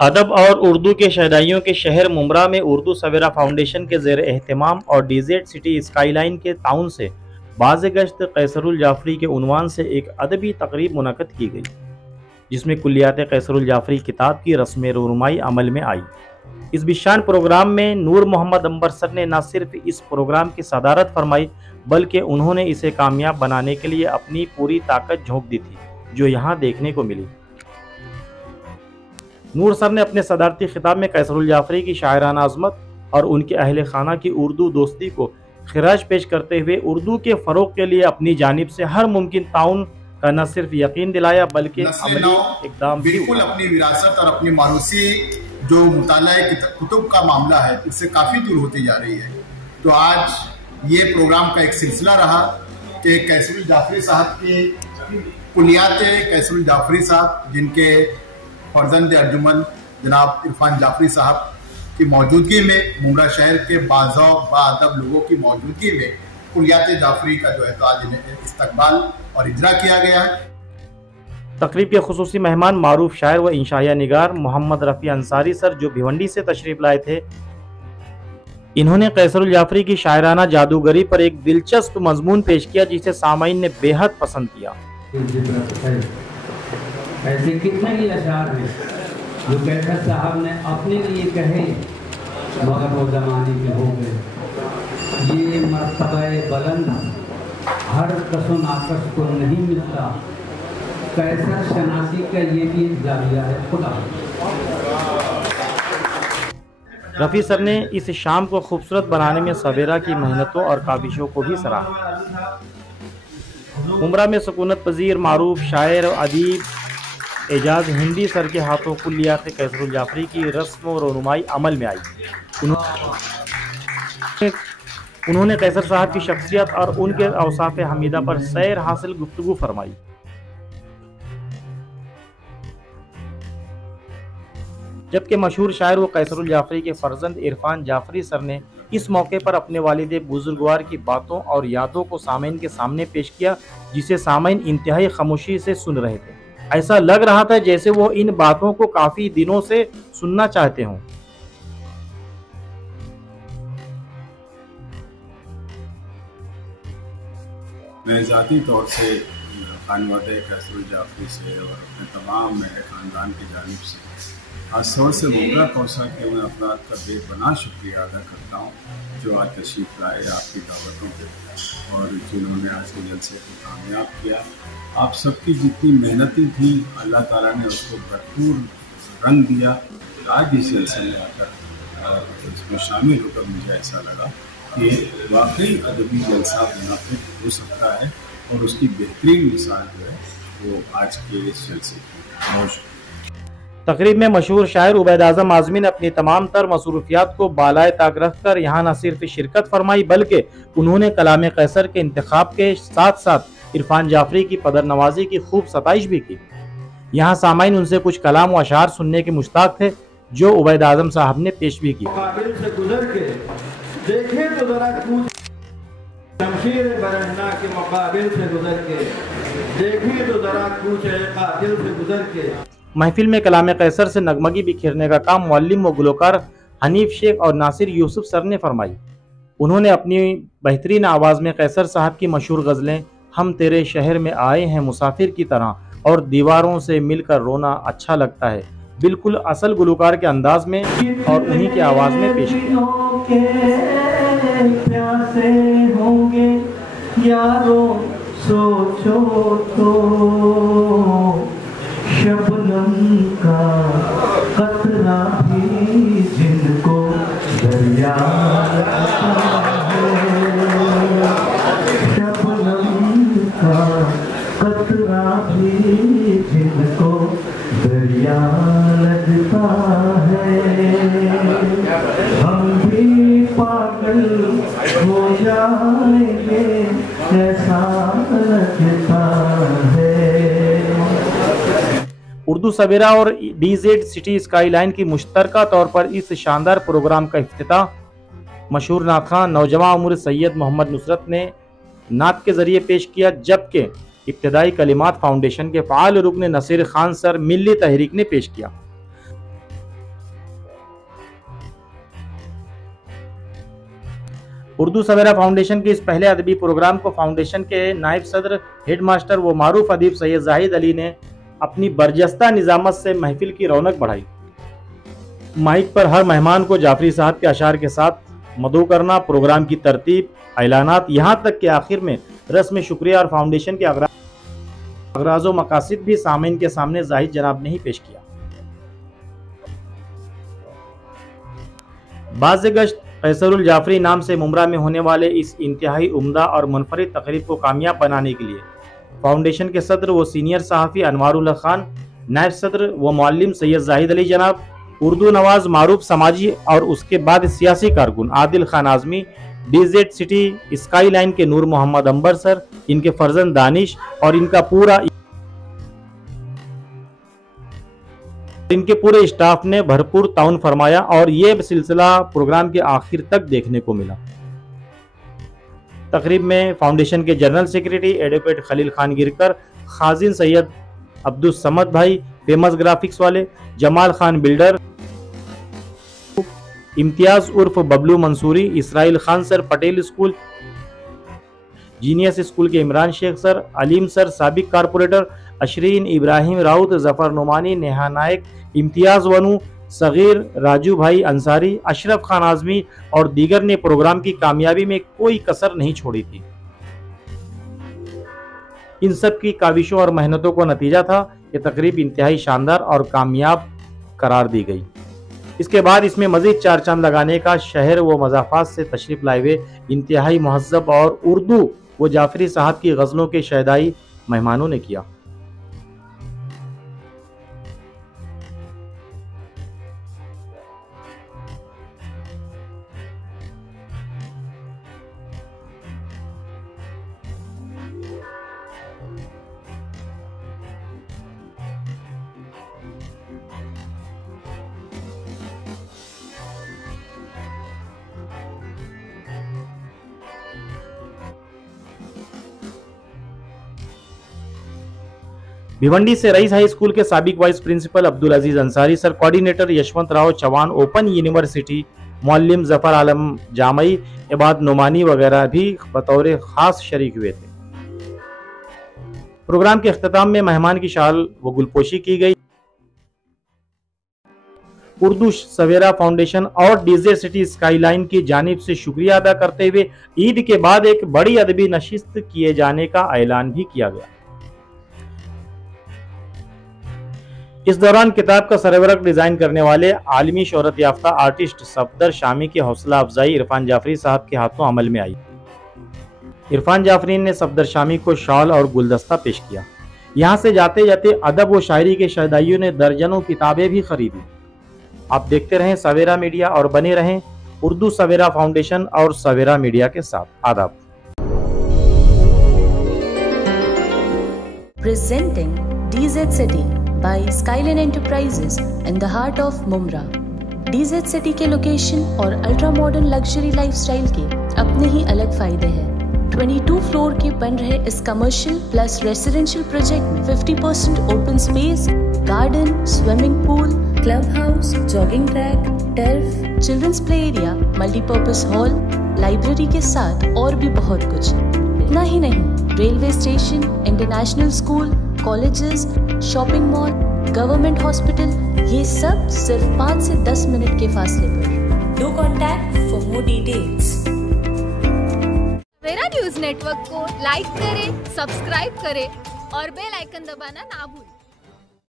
अदब और उर्दू के शहनाइयों के शहर मुमरा में उर्दू सवेरा फाउंडेशन के ज़ेर एहतमाम और डीजेड सिटी स्काईलाइन के ताउन से बाज़-ए-गश्त कैसरुल जाफरी के उन्वान से एक अदबी तकरीब मुनक़्क़द की गई, जिसमें कुल्लियात कैसरुल जाफरी किताब की रस्म रूनुमाई अमल में आई। इस बिशान प्रोग्राम में नूर मोहम्मद अंबर सर ने न सिर्फ इस प्रोग्राम की सदारत फरमाई, बल्कि उन्होंने इसे कामयाब बनाने के लिए अपनी पूरी ताकत झोंक दी थी, जो यहाँ देखने को मिली। नूर सर ने अपने सदारती खिताब में कैसरुल जाफरी की शायराना अज़मत और उनके अहले खाना की उर्दू दोस्ती को खिराज पेश करते हुए उर्दू के फ़रोग़ के लिए अपनी जानिब से हर मुमकिन ताउन का न सिर्फ यकीन दिलाया, बल्कि अमली इक़दाम भी बिल्कुल अपनी विरासत और अपनी मारूसी जो मुताला कुतुब का मामला है, इससे काफ़ी दूर होती जा रही है। तो आज ये प्रोग्राम का एक सिलसिला रहा कि कैसरुल जाफरी साहब की कुलियात कैसरुल जाफरी साहब, जिनके फर्जंद अर्जुमन जनाब इरफान जाफरी साहब की मौजूदगी में, मुमरा शहर के बाअदब लोगों की मौजूदगी में कुलियात जाफरी का जो है तो आज इन्हें इस्तकबाल और इजरा किया गया। तकरीब के खुसूसी मेहमान मारूफ शायर व इंशाइया निगार मोहम्मद रफ़ी अंसारी सर, जो भिवंडी से तशरीफ लाए थे। इन्होंने कैसरुल जाफरी की शायराना जादूगरी पर एक दिलचस्प मजमून पेश किया, जिसे सामाईन ने बेहद पसंद किया। ऐसे कितने ही अशार हैं जो कैसर साहब ने अपने लिए कहे, मगर वो ज़माने के हो गए। ये मर्तबा बुलंद हर कसो नाकस को नहीं मिलता, कैसर शनासी का ये भी एक जाविया है खुदा। रफ़ी सर ने इस शाम को खूबसूरत बनाने में सवेरा की मेहनतों और काविशों को भी सराहा। उमरा में सुकूनत पजीर मारूफ शायर और अदीब एजाज हिंदी सर के हाथों कुल्लियात कैसरुल जाफरी की रस्म और रूनुमाई अमल में आई। उन्होंने कैसर साहब की शख्सियत और उनके औसाफ हमीदा पर सैर हासिल गुफ्तगू फरमाई। जबकि मशहूर शायर व कैसरुल जाफरी के फर्जंद इरफान जाफरी सर ने इस मौके पर अपने वालिद बुजुर्गवार की बातों और यादों को सामीन के सामने पेश किया, जिसे सामीन इंतहाई खामोशी से सुन रहे थे। ऐसा लग रहा था जैसे वो इन बातों को काफी दिनों से सुनना चाहते हों। मैं ज़ाती तौर से खानवादे कैसरुल जाफरी से और अपने तमाम मेरे ख़ानदान की जानिब से खासतौर से मुमरा कौसा के उन अफराद का बेपनाह शुक्रिया अदा करता हूँ, जो आज तशरीफ़ लाए आपकी दावतों पे और जिन्होंने आज के जलसे को कामयाब किया। आप सबकी जितनी मेहनती थी, अल्लाह ताला ने उसको भरपूर रंग दिया। आज इस जलसे में आकर इसमें शामिल होकर मुझे ऐसा लगा कि वाकई अदबी जलसा मुनाफिक हो सकता है और उसकी बेहतरीन मिसाल जो है वो आज के इस जलसे की मौजूद। तकरीब में मशहूर शायर उबैद आज़म आज़मी ने अपनी तमाम तर मसरूफियात को बालाए ताक रख कर यहाँ न सिर्फ शिरकत फरमाई, बल्कि उन्होंने कलाम कैसर के इंतखाब के साथ साथ इरफान जाफरी की पदर नवाजी की खूब सताइश भी की। यहाँ सामाइन उनसे कुछ कलाम व अशार सुनने के मुश्ताक थे, जो उबैद आज़म साहब ने पेश भी की। महफिल में कलाम कैसर से नगमगी बिखेरने का काम मुअल्लिम व गुलकार हनीफ शेख और नासिर यूसुफ सर ने फरमाई। उन्होंने अपनी बेहतरीन आवाज़ में कैसर साहब की मशहूर गज़लें हम तेरे शहर में आए हैं मुसाफिर की तरह और दीवारों से मिलकर रोना अच्छा लगता है, बिल्कुल असल गुलकार के अंदाज में और उन्हीं की आवाज़ में पेश किया। शबनम का कतरा भी जिनको दरिया लगता है, शबनम का कतरा भी जिनको दरिया लगता है, हम भी पागल हो जाएंगे ऐसा लगता है। उर्दू सवेरा और डीजेड सिटी स्काईलाइन की मुश्तरका तौर पर इस शानदार प्रोग्राम का इफ्तिताह मशहूर नात खां नौजवान उम्र सैयद मोहम्मद नुसरत ने नात के जरिए पेश किया, जबकि इब्तदाई कलिमात फाउंडेशन के फ़ाल रुकन नसीर खान सर मिल्ली तहरीक ने पेश किया। उर्दू सवेरा फाउंडेशन के इस पहले अदबी प्रोग्राम को फाउंडेशन के नायब सदर हेड मास्टर व मारूफ अदीब सैयद जाहिद अली ने अपनी बर्जस्ता निजामत से महफिल की रौनक बढ़ाई। माइक पर हर मेहमान को जाफरी साहब के अशार के साथ मदऊ करना, प्रोग्राम की तरतीब, ऐलानात, यहाँ तक कि आखिर में रस्म शुक्रिया और फाउंडेशन के अगराज़ व मकासिद भी सामीन के सामने जाहिद जनाब ने ही पेश किया। बाज़-ए-गश्त कैसरुल जाफरी नाम से मुमरा में होने वाले इस इंतहाई उम्दा और मुनफरिद तकरीब को कामयाब बनाने के लिए फाउंडेशन के सदर व सीनियर सहाफ़ी अनवारुल्लाह खान, नायब सदर व मुअल्लिम सैयद जाहिद अली जनाब, उर्दू नवाज मारूफ समाजी और उसके बाद सियासी कारकुन Adil Khan Azmi, DZ city skyline के नूर मोहम्मद अंबर सर, इनके फर्जंद दानिश और इनके पूरे स्टाफ ने भरपूर ताउन फरमाया और ये सिलसिला प्रोग्राम के आखिर तक देखने को मिला। तकरीब में फाउंडेशन के general secretary advocate Khalil Khan Girkar, खाजिन सैयद अब्दुल समद भाई, फेमस ग्राफिक्स वाले जमाल खान बिल्डर, इम्तियाज उर्फ Bablu Mansuri, Israil Khan sir Patel school, genius school के इमरान शेख सर, अलीम सर साबिक कारपोरेटर, अशरीन इब्राहिम राउत, जफर नुमानी, नेहा नायक, इम्तियाज वनू, सगीर, राजू भाई अंसारी, अशरफ खान आज़मी और दीगर ने प्रोग्राम की कामयाबी में कोई कसर नहीं छोड़ी थी। इन सब की काविशों और मेहनतों को नतीजा था कि तकरीब इंतहाई शानदार और कामयाब करार दी गई। इसके बाद इसमें मजीद चार चांद लगाने का शहर व मज़ाफ़ात से तशरीफ लाए हुए इंतहाई महज़्ज़ब और उर्दू व जाफरी साहब की गज़लों के शहदाई मेहमानों ने किया। भिवंडी से रईस हाई स्कूल के साबिक vice principal Abdul Aziz Ansari sir, coordinator Yashwant Rao Chauhan open university, मुअल्लिम जफर आलम जामई, इबाद नुमानी वगैरह भी बतौर खास शरीक हुए थे। प्रोग्राम के अख्ताम में मेहमान की शाल व गुलपोशी की गई। उर्दू सवेरा फाउंडेशन और DZ सिटी स्काईलाइन की जानिब से शुक्रिया अदा करते हुए ईद के बाद एक बड़ी अदबी नशिस्त किए जाने का ऐलान भी किया गया। इस दौरान किताब का सरवरक डिजाइन करने वाले आलमी शोहरत याफ्ता आर्टिस्ट सफदर शामी की हौसला अफजाई इरफान जाफरी साहब के हाथों अमल में आई। इरफान जाफरी ने सफदर शामी को शॉल और गुलदस्ता पेश किया। यहाँ से जाते जाते अदब व शायरी के शहदाइयों ने दर्जनों किताबें भी खरीदी। आप देखते रहें सवेरा मीडिया और बने रहें उर्दू सवेरा फाउंडेशन और सवेरा मीडिया के साथ। आदाब। Presenting DZ City by Skyline Enterprises in the heart of Mumra। DZ City के लोकेशन और अल्ट्रा मॉडर्न लग्जरी लाइफस्टाइल के अपने ही अलग फायदे हैं। 22 फ्लोर के बन रहे इस कमर्शियल प्लस रेसिडेंशियल प्रोजेक्ट में 50% open space, garden, swimming pool, club house, jogging track, turf, children's play area, multipurpose hall, library के साथ और भी बहुत कुछ। इतना ही नहीं, railway station, international school, colleges, shopping mall, government hospital, ये सब सिर्फ 5 से 10 मिनट के फासले पर। Do contact for more details. Savera news network को लाइक करें, सब्सक्राइब करें और बेल आइकन दबाना ना भूलें।